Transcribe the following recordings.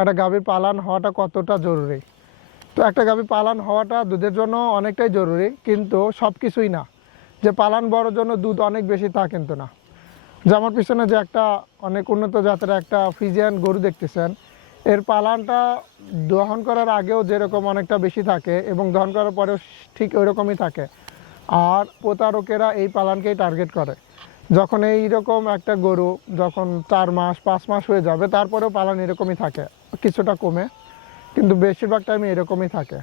একটা গাভীর পালন হওয়াটা কতটা জরুরি। তো একটা গাভী পালন হওয়াটা দুধের জন্য অনেকটাই জরুরি, কিন্তু সব কিছুই না যে পালন বড়োর জন্য দুধ অনেক বেশি তা কিন্তু না। যে আমার পিছনে যে একটা অনেক উন্নত জাতের একটা ফ্রিজিয়ান গরু দেখতেছেন, এর পালনটা দহন করার আগেও যেরকম অনেকটা বেশি থাকে এবং দহন করার পরেও ঠিক ওই রকমই থাকে। আর প্রতারকেরা এই পালনকেই টার্গেট করে। যখন এইরকম একটা গরু যখন 4 মাস 5 মাস হয়ে যাবে, তারপরেও পালন এরকমই থাকে, কিছুটা কমে, কিন্তু বেশিরভাগ টাইমে এরকমই থাকে।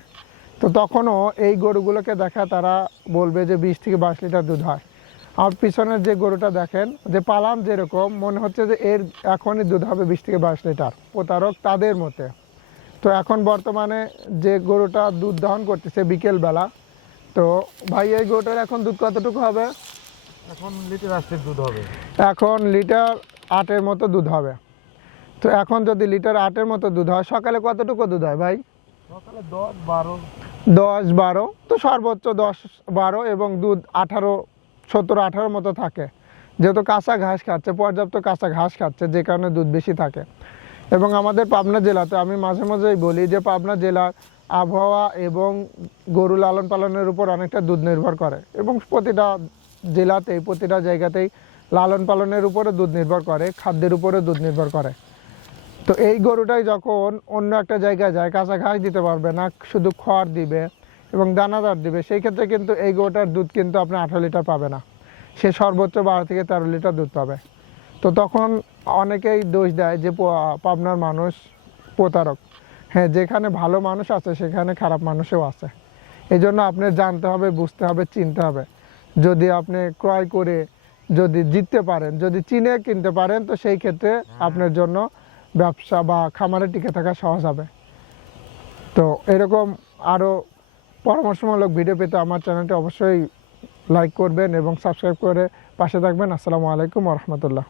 তো তখনও এই গরুগুলোকে দেখা তারা বলবে যে 20 থেকে 22 লিটার দুধ হয়। আর পিছনের যে গরুটা দেখেন, যে পালান যেরকম মনে হচ্ছে যে এর এখনই দুধ হবে 20 থেকে 22 লিটার, প্রতারক তাদের মতে। তো এখন বর্তমানে যে গরুটা দুধ দহন করতেছে বিকেলবেলা, তো ভাই এই গরুটার এখন দুধ কতটুকু হবে? এখন লিটার 8 দুধ হবে। এখন লিটার 8-এর মতো দুধ হবে। তো এখন যদি লিটার 8-এর মতো দুধ হয়, সকালে কতটুকু দুধ হয় ভাই? সকালে 10-12। 10-12, তো সর্বোচ্চ 10-12, এবং দুধ 17-18 মতো থাকে। যেহেতু কাঁচা ঘাস খাচ্ছে, পর্যাপ্ত কাঁচা ঘাস খাচ্ছে, যে কারণে দুধ বেশি থাকে। এবং আমাদের পাবনা জেলাতে আমি মাঝে মাঝেই বলি যে পাবনা জেলার আবহাওয়া এবং গরু লালন পালনের উপর অনেকটা দুধ নির্ভর করে, এবং প্রতিটা জেলাতেই প্রতিটা জায়গাতেই লালন পালনের উপরে দুধ নির্ভর করে, খাদ্যের উপরে দুধ নির্ভর করে। তো এই গরুটাই যখন অন্য একটা জায়গায় যায়, কাঁচা ঘাস দিতে পারবে না, শুধু খড় দিবে এবং দানাদার দিবে, সেই ক্ষেত্রে কিন্তু এই গরুটার দুধ কিন্তু আপনি 18 লিটার পাবে না, সে সর্বোচ্চ 12 থেকে 13 লিটার দুধ পাবে। তো তখন অনেকেই দোষ দেয় যে পাবনার মানুষ প্রতারক। হ্যাঁ, যেখানে ভালো মানুষ আছে সেখানে খারাপ মানুষও আছে। এই জন্য আপনি জানতে হবে, বুঝতে হবে, চিনতে হবে। যদি আপনি ক্রয় করে যদি জিততে পারেন, যদি চিনে কিনতে পারেন, তো সেই ক্ষেত্রে আপনার জন্য ব্যবসা বা খামারে টিকে থাকা সহজ হবে। তো এরকম আরও পরামর্শমূলক ভিডিও পেতে আমার চ্যানেলটি অবশ্যই লাইক করবেন এবং সাবস্ক্রাইব করে পাশে থাকবেন। আসসালামু আলাইকুম ওয়া রাহমাতুল্লাহ।